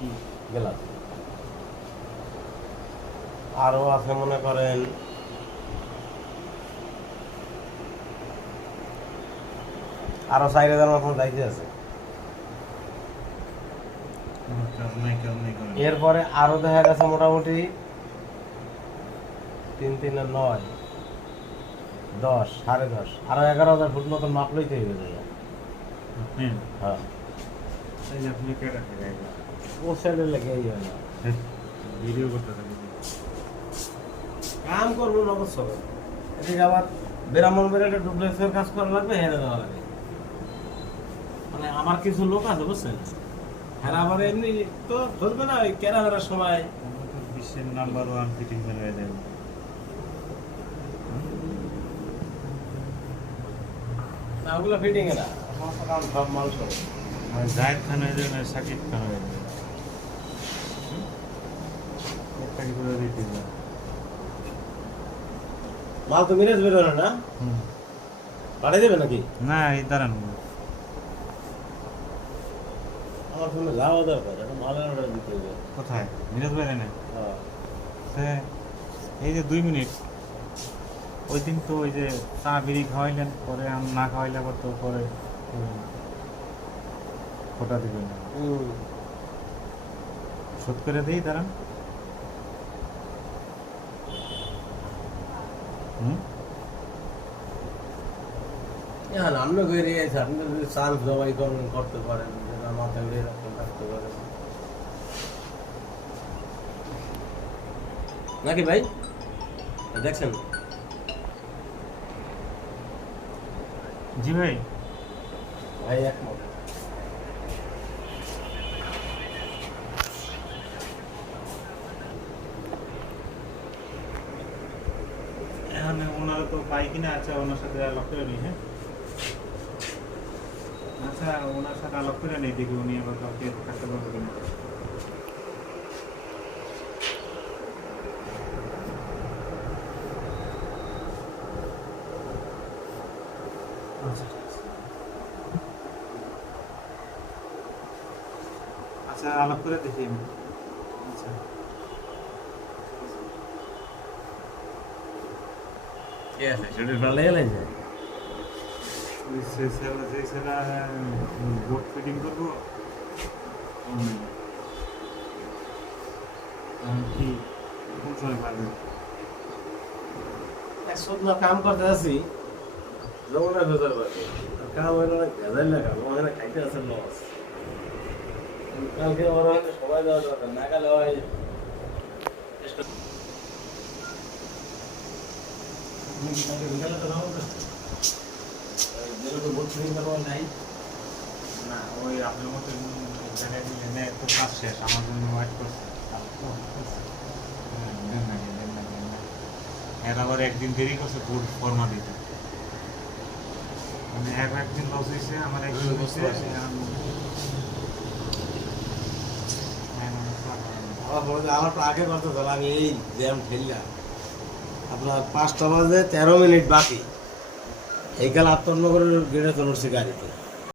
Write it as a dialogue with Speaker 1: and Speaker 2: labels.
Speaker 1: কি
Speaker 2: গেলাম? আরও আছে মনে করেন আরও চার হাজার মতন যাইতে আছে। এরপরে আরও দেখা গেছে মোটামুটি তিন তিনে নয় দশ সাড়ে দশ আরও এগারো হাজার ফুট মতন মাপ লইতে হইবে জায়গা
Speaker 1: আপনি?
Speaker 2: হ্যাঁ। ও সাইডে লেগে না
Speaker 1: ভিডিও করতে থাকি
Speaker 2: কাম করব নগদ সব এদিকে আবার বেরামন বেরাটে ডুপ্লেক্সের কাজ করা লাগবে হেরে দেওয়া লাগে মানে আমার কিছু লোক আছে বুঝছেন হ্যাঁ আবার এমনি তো ধরবে না ওই কেনাবেড়ার সময়
Speaker 1: বিশ্বের নাম্বার ওয়ান ফিটিং হয়ে যাবে
Speaker 2: না ওগুলো ফিটিং এ না সমস্ত কাম সব মাল সব
Speaker 1: আর খান হয়ে যাবে সাকিব খান হয়ে যাবে একটা কি করে দিতে
Speaker 2: মাল তো মিরাজ বেরোয় না। পাঠিয়ে দেবে নাকি?
Speaker 1: না এই দাঁড়ান।
Speaker 2: আমার ফোনে যাওয়া দরকার এখন মালের অর্ডার দিতে হবে।
Speaker 1: কোথায়? মিরাজ বাইরে না
Speaker 2: হ্যাঁ।
Speaker 1: সে এই যে দুই মিনিট ওই দিন তো ওই যে চা বিড়ি খাওয়াইলেন পরে আম না খাওয়াইলে আবার তো পরে ফোটা দিবেন। শোধ করে দিই দাঁড়ান।
Speaker 2: আমরা গিয়ে আছে আপনি যদি চান্স জবাই করবেন করতে পারেন। মাথায় উড়িয়ে রাখতে রাখতে পারেন। নাকি ভাই? দেখছেন?
Speaker 1: জি ভাই।
Speaker 2: ভাই একমত
Speaker 1: এখানে ওনারা তো পাই কিনা আচ্ছা ওনার সাথে আলাপ করে নিই হ্যাঁ? আচ্ছা ওনার সাথে আলাপ করে নেই দেখি উনি আবার কাউকে থাকতে পারবে কিনা। আচ্ছা আলাপ করে দেখি আচ্ছা
Speaker 2: কে আছে সেটা ভালো গেলেছে
Speaker 1: সে সেলা যে সেলা বোট ফিটিং করব এখন কি কোন সময় পারবে
Speaker 2: এক সপ্তাহ কাম করতে আছি জমনা ভেজাল পাবে কাম হইল না ভেজাল না কাম ওখানে খাইতে আছে লস কালকে ওখানে সবাই দেওয়া দরকার না গেলে হয়
Speaker 1: না ওই আপনার মতো জায়গায় দিলে না একটু কাজ শেষ আমার জন্য ওয়েট করছে হ্যাঁ, দেন না, দেন না, দেন না। এর একদিন দেরি করছে ফর্মা দিতে মানে এক একদিন লস হয়েছে আমার একদিন
Speaker 2: হুম,
Speaker 1: হয়েছে
Speaker 2: আমার আগে কথা তাহলে আমি এই জ্যাম ঠেললাম আপনার পাঁচটা বাজে তেরো মিনিট বাকি। এই কাল আত্মনগরের গেড়ে চলছে গাড়িতে